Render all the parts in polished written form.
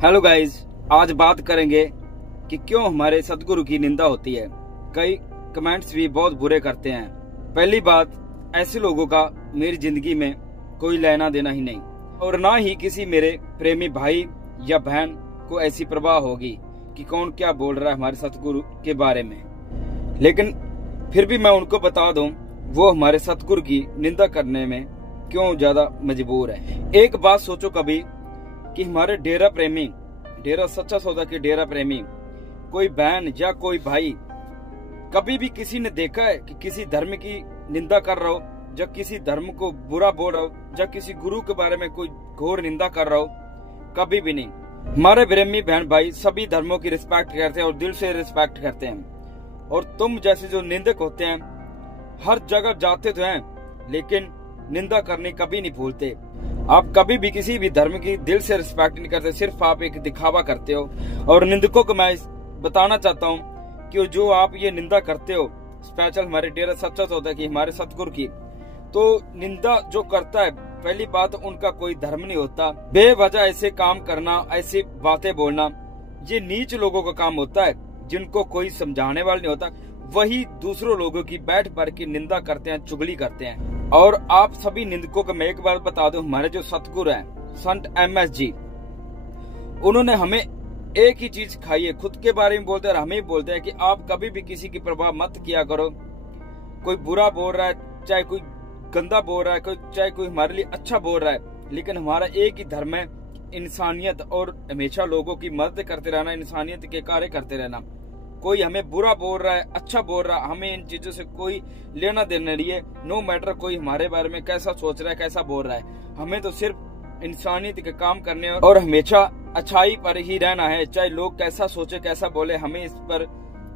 Hello guys, आज बात करेंगे कि क्यों हमारे सतगुरु की निंदा होती है। कई कमेंट्स भी बहुत बुरे करते हैं। पहली बात, ऐसे लोगों का मेरी जिंदगी में कोई लेना देना ही नहीं, और ना ही किसी मेरे प्रेमी भाई या बहन को ऐसी प्रवाह होगी कि कौन क्या बोल रहा है हमारे सतगुरु के बारे में। लेकिन फिर भी मैं उनको बता दूं, वो हमारे सतगुरु की निंदा करने में क्यों ज्यादा मजबूर है। एक बात सोचो कभी कि हमारे डेरा प्रेमी, डेरा सच्चा सौदा के डेरा प्रेमी, कोई बहन या कोई भाई कभी भी किसी ने देखा है कि किसी धर्म की निंदा कर रहा हो, या किसी धर्म को बुरा बोल रहा हो, या किसी गुरु के बारे में कोई घोर निंदा कर रहा हो? कभी भी नहीं। हमारे प्रेमी बहन भाई सभी धर्मों की रिस्पेक्ट करते हैं और दिल से रिस्पेक्ट करते हैं। और तुम जैसे जो निंदक होते हैं, हर जगह जाते तो हैं, लेकिन निंदा करनी कभी नहीं भूलते। आप कभी भी किसी भी धर्म की दिल से रिस्पेक्ट नहीं करते, सिर्फ आप एक दिखावा करते हो। और निंदकों को मैं बताना चाहता हूँ कि जो आप ये निंदा करते हो, स्पेशल हमारे डेरा सच्चा सौदा की, हमारे सतगुरु की, तो निंदा जो करता है, पहली बात उनका कोई धर्म नहीं होता। बेवजह ऐसे काम करना, ऐसी बातें बोलना, ये नीच लोगों का काम होता है, जिनको कोई समझाने वाला नहीं होता। वही दूसरों लोगों की बैठ पर की निंदा करते हैं, चुगली करते हैं। और आप सभी निंदकों को मैं एक बार बता दूं, हमारे जो सतगुरु हैं, संत MS जी, उन्होंने हमें एक ही चीज सिखाई है। खुद के बारे में बोलते हैं, हमें बोलते हैं कि आप कभी भी किसी की प्रभाव मत किया करो। कोई बुरा बोल रहा है, चाहे कोई गंदा बोल रहा है, चाहे कोई हमारे लिए अच्छा बोल रहा है, लेकिन हमारा एक ही धर्म है, इंसानियत, और हमेशा लोगों की मदद करते रहना, इंसानियत के कार्य करते रहना। कोई हमें बुरा बोल रहा है, अच्छा बोल रहा है, हमें इन चीजों से कोई लेना देना नहीं है। नो मैटर कोई हमारे बारे में कैसा सोच रहा है, कैसा बोल रहा है, हमें तो सिर्फ इंसानियत के काम करने और हमेशा अच्छाई पर ही रहना है। चाहे लोग कैसा सोचे, कैसा बोले, हमें इस पर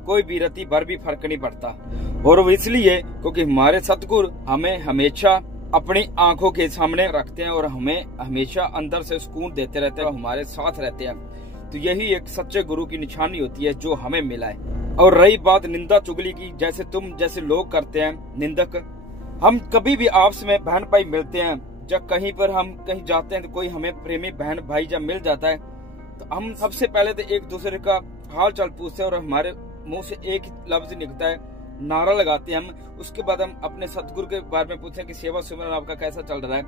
कोई भी रत्ती भर भी फर्क नहीं पड़ता। और वो इसलिए क्योंकि हमारे सतगुरु हमें हमेशा अपनी आंखों के सामने रखते हैं और हमें हमेशा अंदर से सुकून देते रहते हैं और हमारे साथ रहते हैं। तो यही एक सच्चे गुरु की निशानी होती है जो हमें मिला है। और रही बात निंदा चुगली की, जैसे तुम जैसे लोग करते हैं निंदक, हम कभी भी आपस में बहन भाई मिलते हैं, जब कहीं पर हम कहीं जाते हैं तो कोई हमें प्रेमी बहन भाई जब मिल जाता है, तो हम सबसे पहले तो एक दूसरे का हाल चाल पूछते हैं और हमारे मुंह से एक ही लफ्ज निकलता है, नारा लगाते हैं हम। उसके बाद हम अपने सतगुरु के बारे में पूछते हैं कि सेवा सुमरन आपका कैसा चल रहा है।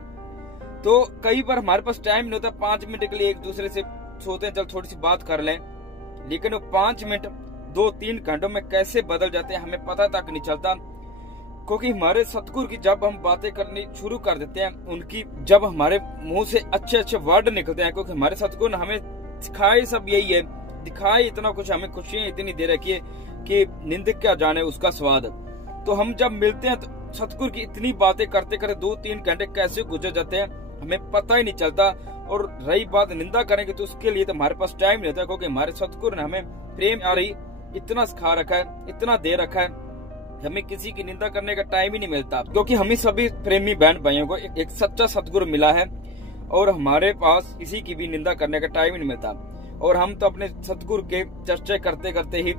तो कई बार हमारे पास टाइम नहीं होता, 5 मिनट के लिए एक दूसरे से सोचते हैं चल थोड़ी सी बात कर लें, लेकिन वो 5 मिनट 2-3 घंटों में कैसे बदल जाते हैं हमें पता तक नहीं चलता। क्योंकि हमारे सतगुरु की जब हम बातें करनी शुरू कर देते हैं, उनकी जब हमारे मुंह से अच्छे अच्छे वर्ड निकलते हैं, क्योंकि हमारे सतगुरु ने हमें सिखाए सब यही है, दिखाए इतना कुछ, हमें खुशियां इतनी दे रखी है कि निंदक क्या जाने उसका स्वाद। तो हम जब मिलते हैं तो सतगुरु की इतनी बातें करते करते 2-3 घंटे कैसे गुजर जाते हैं हमें पता ही नहीं चलता। और रही बात निंदा करेंगे तो उसके लिए तो हमारे पास टाइम नहीं होता, क्योंकि हमारे सतगुरु ने हमें प्रेम आ रही इतना सिखा रखा है, इतना दे रखा है, हमें किसी की निंदा करने का टाइम ही नहीं मिलता। क्योंकि हमें सभी प्रेमी बहन भाइयों को एक सच्चा सतगुरु मिला है और हमारे पास किसी की भी निंदा करने का टाइम ही नहीं मिलता। और हम तो अपने सतगुरु के चर्चे करते करते ही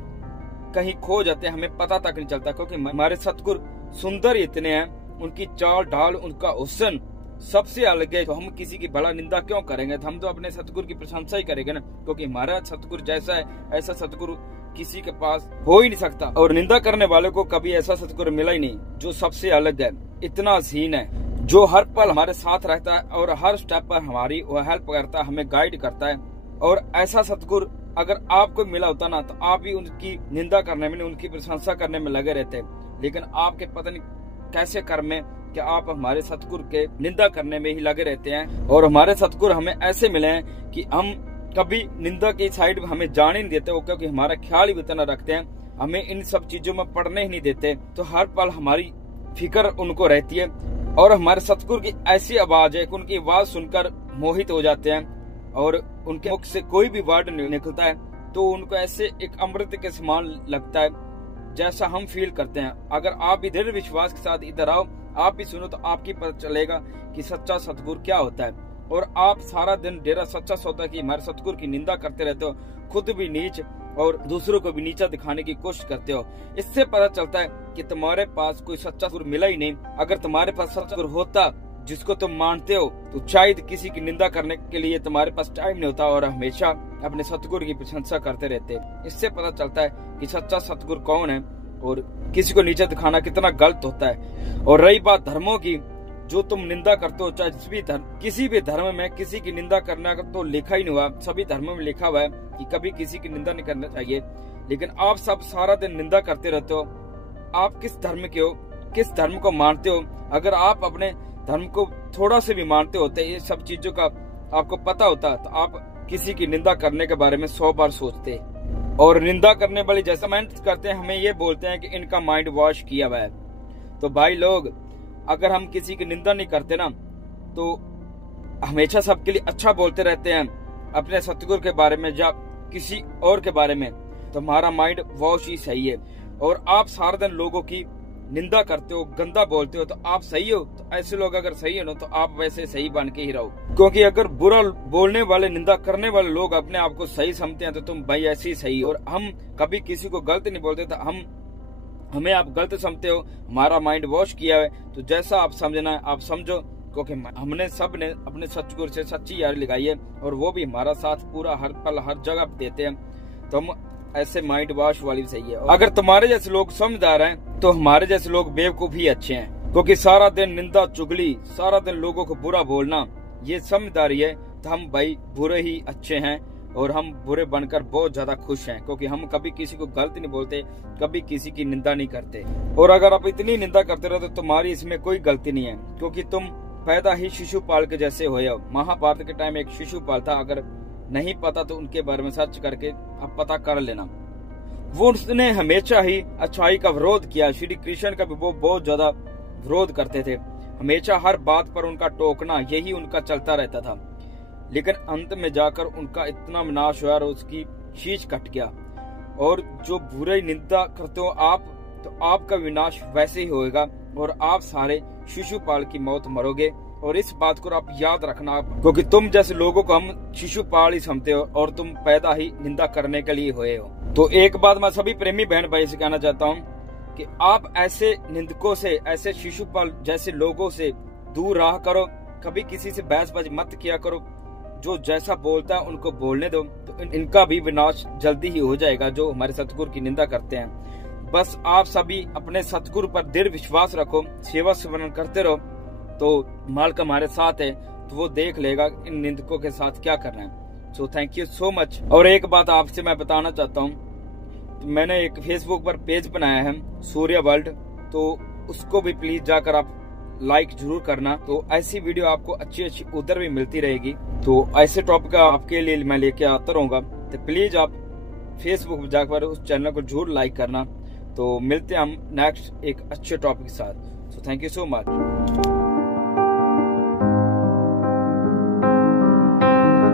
कहीं खो जाते हैं, हमें पता तक नहीं चलता। क्योंकि हमारे सतगुरु सुंदर इतने हैं, उनकी चाल ढाल, उनका हुस्न सबसे अलग है। तो हम किसी की भला निंदा क्यों करेंगे? तो हम तो अपने सतगुरु की प्रशंसा ही करेंगे ना, क्योंकि हमारा सतगुरु जैसा है ऐसा सतगुरु किसी के पास हो ही नहीं सकता। और निंदा करने वाले को कभी ऐसा सतगुरु मिला ही नहीं जो सबसे अलग है, इतना हसीन है, जो हर पल हमारे साथ रहता है और हर स्टेप पर हमारी वो हेल्प करता है, हमें गाइड करता है। और ऐसा सतगुरु अगर आपको मिला होता ना, तो आप भी उनकी निंदा करने में, उनकी प्रशंसा करने में लगे रहते। लेकिन आपके पता नहीं कैसे कर्म में कि आप हमारे सतगुरु के निंदा करने में ही लगे रहते हैं। और हमारे सतगुरु हमें ऐसे मिले हैं कि हम कभी निंदा की साइड में हमें जाने नहीं देते, वो क्योंकि हमारा ख्याल ही उतना रखते हैं, हमें इन सब चीजों में पढ़ने ही नहीं देते। तो हर पल हमारी फिक्र उनको रहती है। और हमारे सतगुरु की ऐसी आवाज है कि उनकी आवाज सुनकर मोहित हो जाते हैं, और उनके मुख से कोई भी वर्ड निकलता है तो उनको ऐसे एक अमृत के समान लगता है, जैसा हम फील करते हैं। अगर आप भी दृढ़ विश्वास के साथ इधर आओ, आप भी सुनो, तो आपकी पता चलेगा कि सच्चा सतगुरु क्या होता है। और आप सारा दिन डेरा सच्चा सौदा की, हमारे सतगुरु की निंदा करते रहते हो, खुद भी नीच और दूसरों को भी नीचा दिखाने की कोशिश करते हो। इससे पता चलता है कि तुम्हारे पास कोई सच्चा गुरु मिला ही नहीं। अगर तुम्हारे पास सच्चा गुरु होता, जिसको तुम मानते हो, तो शायद किसी की निंदा करने के लिए तुम्हारे पास टाइम नहीं होता और हमेशा अपने सतगुरु की प्रशंसा करते रहते। इससे पता चलता है कि सच्चा सतगुरु कौन है और किसी को नीचे दिखाना कितना गलत होता है। और रही बात धर्मों की, जो तुम निंदा करते हो, चाहे किसी भी धर्म में किसी की निंदा करना तो लिखा ही नहीं हुआ, सभी धर्मों में लिखा हुआ है कि कभी किसी की निंदा नहीं करना चाहिए, लेकिन आप सब सारा दिन निंदा करते रहते हो। आप किस धर्म के हो, किस धर्म को मानते हो? अगर आप अपने धर्म को थोड़ा से भी मानते होते, ये सब चीजों का आपको पता होता, तो आप किसी की निंदा करने के बारे में 100 बार सोचते। और निंदा करने वाले जैसा कमेंट करते हैं, हमें ये बोलते हैं कि इनका माइंड वॉश किया हुआ है। तो भाई लोग, अगर हम किसी की निंदा नहीं करते ना, तो हमेशा सबके लिए अच्छा बोलते रहते हैं अपने सतगुरु के बारे में या किसी और के बारे में, तो हमारा माइंड वॉश ही सही है। और आप सारा दिन लोगों की निंदा करते हो, गंदा बोलते हो, तो आप सही हो? तो ऐसे लोग अगर सही हो तो आप वैसे सही बन के ही रहो, क्योंकि अगर बुरा बोलने वाले, निंदा करने वाले लोग अपने आप को सही समझते हैं तो तुम भाई ऐसे ही सही हो। और हम कभी किसी को गलत नहीं बोलते, तो हमें आप गलत समझते हो, हमारा माइंड वॉश किया है। तो जैसा आप समझना है आप समझो, क्योंकि हमने सब ने अपने सतगुरु से सच्ची यारी लगाई है और वो भी हमारा साथ पूरा हर पल हर जगह देते हैं। तो हम ऐसे माइंड वॉश वाली सही है। अगर तुम्हारे जैसे लोग समझदार हैं तो हमारे जैसे लोग बेवकूफ ही अच्छे हैं, क्योंकि सारा दिन निंदा चुगली, सारा दिन लोगों को बुरा बोलना, ये समझदारी है। तो हम भाई बुरे ही अच्छे हैं और हम बुरे बनकर बहुत ज्यादा खुश हैं, क्योंकि हम कभी किसी को गलत नहीं बोलते, कभी किसी की निंदा नहीं करते। और अगर आप इतनी निंदा करते रहो तो तुम्हारी इसमें कोई गलती नहीं है, क्योंकि तुम पैदा ही शिशुपाल के जैसे हुए हो। महाभारत के टाइम एक शिशुपाल था, अगर नहीं पता तो उनके बारे में सर्च करके आप पता कर लेना। वो उसने हमेशा ही अच्छाई का विरोध किया। श्री कृष्ण का भी वो बहुत ज्यादा विरोध करते थे, हमेशा हर बात पर उनका टोकना, यही उनका चलता रहता था। लेकिन अंत में जाकर उनका इतना विनाश हुआ और उसकी शीश कट गया। और जो बुरे निंदा करते हो आप, तो आपका विनाश वैसे ही होएगा और आप सारे शिशुपाल की मौत मरोगे। और इस बात को आप याद रखना, क्योंकि तुम जैसे लोगों को हम शिशुपाल ही समझते हो और तुम पैदा ही निंदा करने के लिए हुए हो। तो एक बात मैं सभी प्रेमी बहन भाई से कहना चाहता हूँ कि आप ऐसे निंदकों से, ऐसे शिशुपाल जैसे लोगों से दूर रहा करो। कभी किसी से बहसबाजी मत किया करो, जो जैसा बोलता है उनको बोलने दो, तो इनका भी विनाश जल्दी ही हो जाएगा, जो हमारे सतगुरु की निंदा करते हैं। बस आप सभी अपने सतगुरु पर दृढ़ विश्वास रखो, सेवा स्मरण करते रहो, तो मालिक हमारे साथ है, तो वो देख लेगा इन निंदकों के साथ क्या करना है। So thank you so much. और एक बात आपसे मैं बताना चाहता हूँ, तो मैंने एक फेसबुक पर पेज बनाया है सूर्य वर्ल्ड, तो उसको भी प्लीज जाकर आप लाइक जरूर करना। तो ऐसी वीडियो आपको अच्छी अच्छी उधर भी मिलती रहेगी। तो ऐसे टॉपिक आपके लिए मैं लेके आता रहूंगा, तो प्लीज आप फेसबुक पर जाकर उस चैनल को जरूर लाइक करना। तो मिलते हैं हम नेक्स्ट एक अच्छे टॉपिक के साथ। So thank you so much.